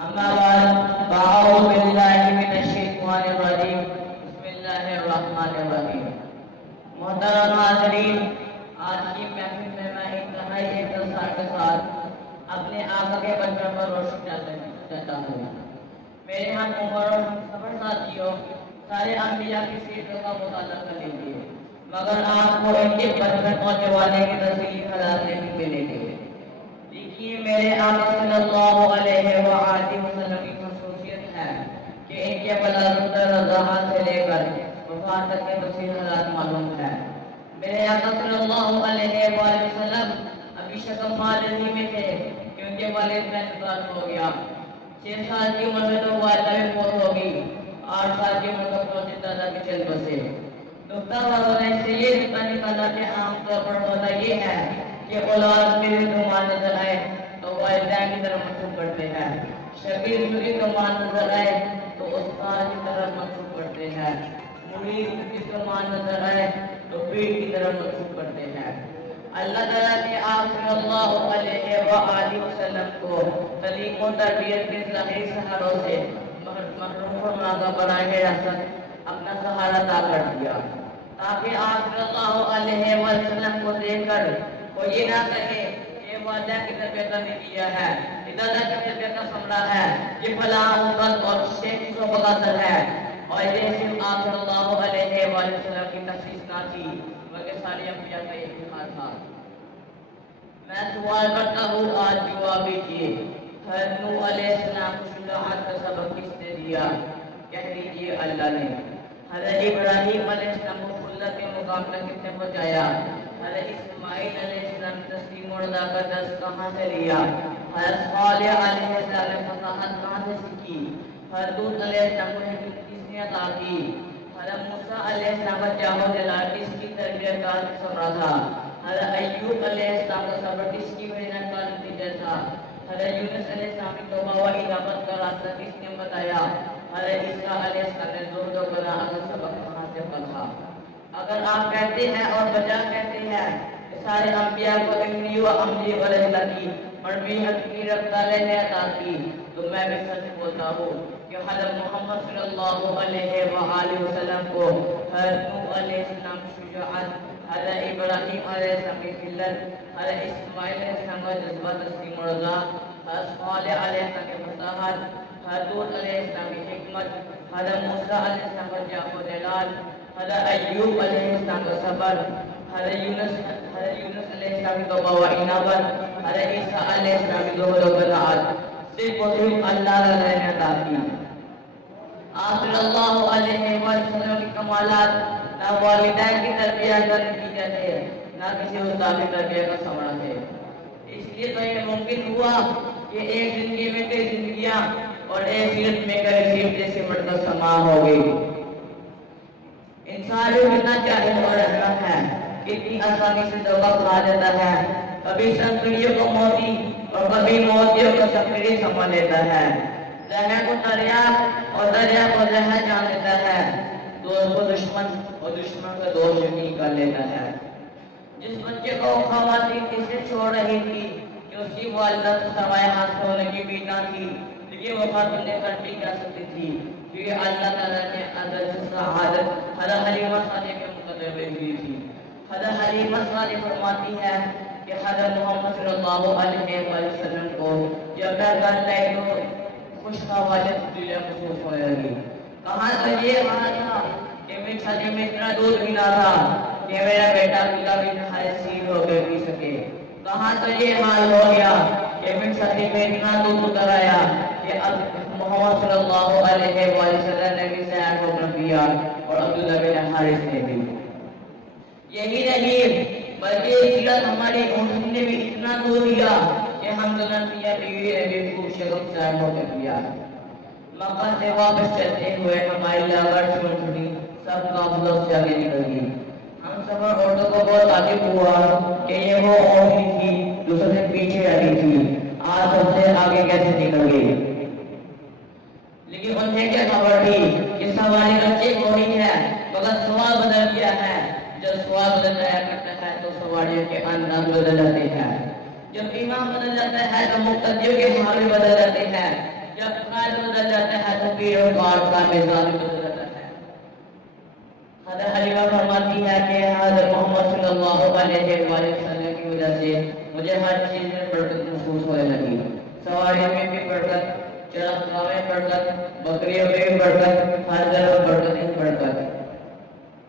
أما بعد فأعوذ بالله من الشيطان الرجيم بسم الله الرحمن الرحیم۔ محترم حاضرین، آج کی محفل میں انتہائی اختصار کے ساتھ اپنے آقا کے بچوں پر روشنی ڈالنا چاہتا ہوں۔ میرے ہم عمر اور سفر ساتھیوں، سارے انبیاء کی سیرتوں کا مطالعہ کر لیجیے، مگر آپ کو ان کے بچپن اور جوانی کی تفصیلی حالات نہیں ملیں گے۔ دیکھیے، میرے آقا صلی اللہ علیہ وآلہ وسلم کی خصوصیت ہے کہ ان کے ولادت رضاعت سے لے کر وفات تک کے تفصیل حالات معلوم ہے۔ میرے آقا صلی اللہ علیہ وآلہ وسلم ابھی شکم مالزی میں تھے کہ ان کے والد کا انتقال ہو گیا۔ 6 سال کی عمر میں تو والدہ بھی فوت ہوگی، 8 سال کی عمر تک تو دادا بھی چل بسے۔ ڈاکٹر والوں نے اس سے یہ نکالا کہ عام طور پر ہوتا یہ ہے کہ اولاد میری دمان نظر آئے تو والدین کی طرف منسوب کرتے ہیں، شبیر میری دمان نظر آئے تو استاد کی طرف منسوب کرتے ہیں، مرید کی دمان نظر آئے تو پیر کی طرف منسوب کرتے ہیں۔ اللہ تعالیٰ نے آپ صلی اللہ علیہ وآلہ وسلم کو تعلیم و تربیت کے ظاہری سہاروں سے محروم فرما کر براہ راست اپنا سہارا عطا کر دیا، تاکہ آپ صلی اللہ علیہ وسلم کو دیکھ کر وہ یہ نہ کہے کہ والدہ کی تربیت نے کیا ہے، دادا کی تربیت کا ثمرہ ہے، یہ فلاں استاد اور شیخ کی صحبت کا اثر ہے۔ اور یہ صرف آپ صلی اللہ علیہ وسلم کی تخصیص نہ تھی بلکہ سارے انبیاء کا اتحاد تھا۔ میں سوال کرتا ہوں، آج جواب دیجیے، حضرت نوح علیہ السلام کو شجاعت کا سبق کس نے دیا؟ کہہ دیجیے اللہ نے۔ حضرت ابراہیم علیہ السلام کو خلت کے مقام تک کس نے پہنچایا؟ حضرت اسماعیل علیہ السلام تسلیم اور ادا کا درس کہاں سے لیا؟ حضرت صالح علیہ السلام نے فصاحت کہاں سے سیکھی؟ حضرت لوط علیہ السلام کو حکمت کس نے عطا کی؟ حضرت موسیٰ علیہ السلام کا جام و جلال کس کی تربیت کا ثمرہ تھا؟ حضرت ایوب علیہ السلام کا صبر کس کی محنت کا نتیجہ تھا؟ حضرت یونس علیہ السلام کی توبہ و انابت کا راستہ کس نے بتایا؟ حضرت عیسیٰ علیہ السلام نے زہد و قناعت کا سبق کہاں سے پڑھا؟ اگر آپ کہتے ہیں اور بجا کہتے ہیں کہ سارے انبیاء کو انی و عملی و رحلتی اور بھی حقیقی رفتار نے عطا کی، تو میں بھی سچ بولتا ہوں کہ حضرت محمد صلی اللہ علیہ وآلہ وسلم کو حضرت نوح علیہ السلام شجاعت، حضرت ابراہیم علیہ السلام کی خلت، حضرت اسماعیل علیہ السلام کا جذبہ تسلیم و رضا، حضرت صالح علیہ السلام کی فصاحت، حضرت لوط علیہ السلام کی حکمت، حضرت موسیٰ علیہ السلام کا جام و جلال، حضرت ایوب علیہ السلام کا صبر، حضرت یونس علیہ السلام کی توبہ و انابت، حضرت عیسیٰ علیہ السلام کی زہد و قناعت صرف و صرف اللہ تعالیٰ نے عطا کی۔ آپ صلی اللہ علیہ وسلم کی کمالات نہ والدین کی تربیت کا نتیجہ تھے، نہ کسی استاد کی تربیت کا ثمرہ تھے۔ اس لیے تو یہ ممکن ہوا کہ ایک زندگی میں کئی زندگیاں اور ایک سیرت میں کئی سیرت جیسے بڑھ کر سما ہو گئی۔ انسان جو کتنا جاہل اور احمق ہے، کتنی آسانی سے دھوکہ کھا جاتا ہے، کبھی سنکڑیوں کو موتی اور کبھی موتیوں کو سنکڑی سمجھ لیتا ہے، زہر کو دریا اور دریا کو زہر جان لیتا ہے، دوست کو دشمن اور دشمن کا دوست یقین کر لیتا ہے۔ جس بچے کو خواتین اسے چھوڑ رہی تھی کہ اس کی والدہ سوائے حاصل ہونے کی بھی نہ تھی، لیکن وہ خاتون نے کر بھی کیا سکتی تھی، کیونکہ اللہ تعالیٰ نے عدل سے سعادت حضرت حلیمہ سعدیہ کے مقدر میں دی تھی۔ حضرت حلیمہ سعدیہ فرماتی ہے کہ حضرت محمد صلی اللہ علیہ وسلم کو جب میں گھر لائی تو خوشخواجت دل محسوس ہونے لگی۔ کہاں تو یہ حال تھا کہ میری چھاتی میں اتنا دودھ بھی نہ تھا کہ میرا بیٹا پلا بھی نہایت سیر ہو کے پی سکے۔ کہاں تو یہ حال ہو گیا کہ میری چھاتی میں اتنا دودھ اتر آیا کہ اب محمد صلی اللہ علیہ وسلم نے بھی سیر ہو کر پیا اور عبداللہ بن حارث نے بھی۔ یہی نہیں بلکہ سیرت ہماری اونٹ نے بھی اتنا دودھ دیا کہ ہم دونوں پیا بیوی نے بھی خوب شگم سیر ہو کر پیا۔ مکہ سے واپس چلتے ہوئے ہماری لاغر چھوٹی سب قافلوں سے آگے نکل گئی۔ ہم سفر عورتوں کو بہت عجیب ہوا کہ یہ وہ عورت تھی جو سب سے پیچھے ہٹی تھی، آج سب سے آگے کیسے نکل گئی؟ لیکن انہیں کیا خبر تھی کہ سواری رچے وہی ہے، مگر سوال بدل گیا ہے۔ جب سوال بدل جایا کرتا ہے تو سواریوں کے انداز بدل جاتے ہیں، جب امام بدل جاتا ہے تو مقتدیوں کے حال بھی بدل جاتے ہیں۔ جب قائد بدل جاتا ہے تو پیر اور بار کا میزان بدل جاتا ہے. حضرت حلیمہ فرماتی ہے کہ حضرت محمد صلی اللہ علیہ وسلم کی وجہ سے مجھے ہر چیز میں برکت محسوس ہونے لگی. سواری میں بھی برکت, چرخ میں برکت, بکریوں میں بھی برکت, ہر طرف برکت ہی برکت.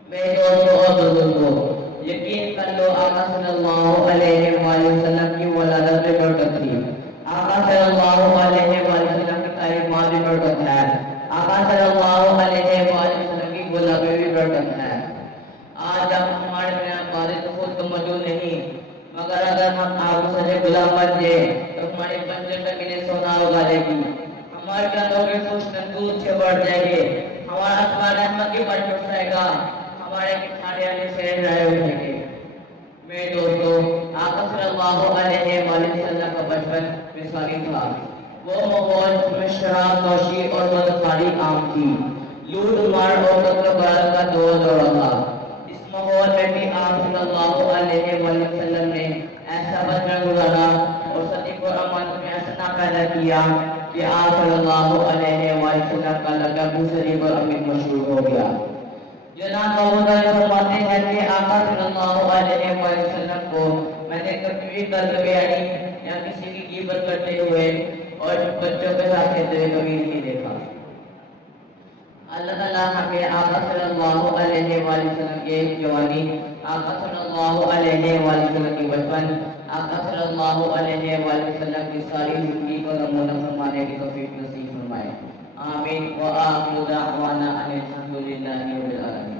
میرے دوستوں اور بزرگوں, یقین کر لو آقا صلی اللہ علیہ وآلہ وسلم کی ولادت میں برکت تھی. آقا صلی اللہ علیہ وآلہ وسلم کی تعلیمات میں برکت ہے. آقا صلی اللہ علیہ وآلہ وسلم کی غلامی میں بھی برکت ہے. آج ہم ہمارے بیان بازی تو خود تو موجود نہیں, مگر اگر ہم آپ سے غلام بن جائے تو ہماری بنجر کے لیے سونا اگالے گی, ہمارے کندھوں کے خوش تندوز سے بڑھ جائے گے, ہمارا اسمان احمد کی بڑھ جائے گا, ہمارے کھانے والے سے رہے ہوئے گے. میرے دوستوں, آقا صلی اللہ علیہ وآلہ وسلم کا بچپن مثالی تھا. وہ ماحول میں شراب نوشی اور بدکاری عام تھی. لوٹ مار اور قتل و غارت کا دور تھا. اس ماحول میں بھی آپ صلی اللہ علیہ وآلہ وسلم نے ایسا بچپن گزارا اور صدیق اور امانت میں ایسا نہ پیدا کیا کہ آپ صلی اللہ علیہ وآلہ وسلم کا لقب بھی صدیق اور امین مشہور ہو گیا. جناب محمد علی فرماتے ہیں کہ آقا صلی اللہ علیہ وآلہ وسلم کو میں نے کبھی بھی قلب بیانی یا کسی کی غیبت کرتے ہوئے اور بچوں کے ساتھ کھیلتے ہوئے کبھی نہیں دیکھا. اللہ تعالیٰ ہمیں آقا صلی اللہ علیہ وآلہ وسلم کی جوانی, آقا صلی اللہ علیہ وآلہ وسلم کی بچپن, آقا صلی اللہ علیہ وآلہ وسلم کی ساری زندگی کو نمونہ فرمانے کی توفیق نصیب فرمائے. آمین. وآخر دعوانا ان الحمد للہ رب العالمین.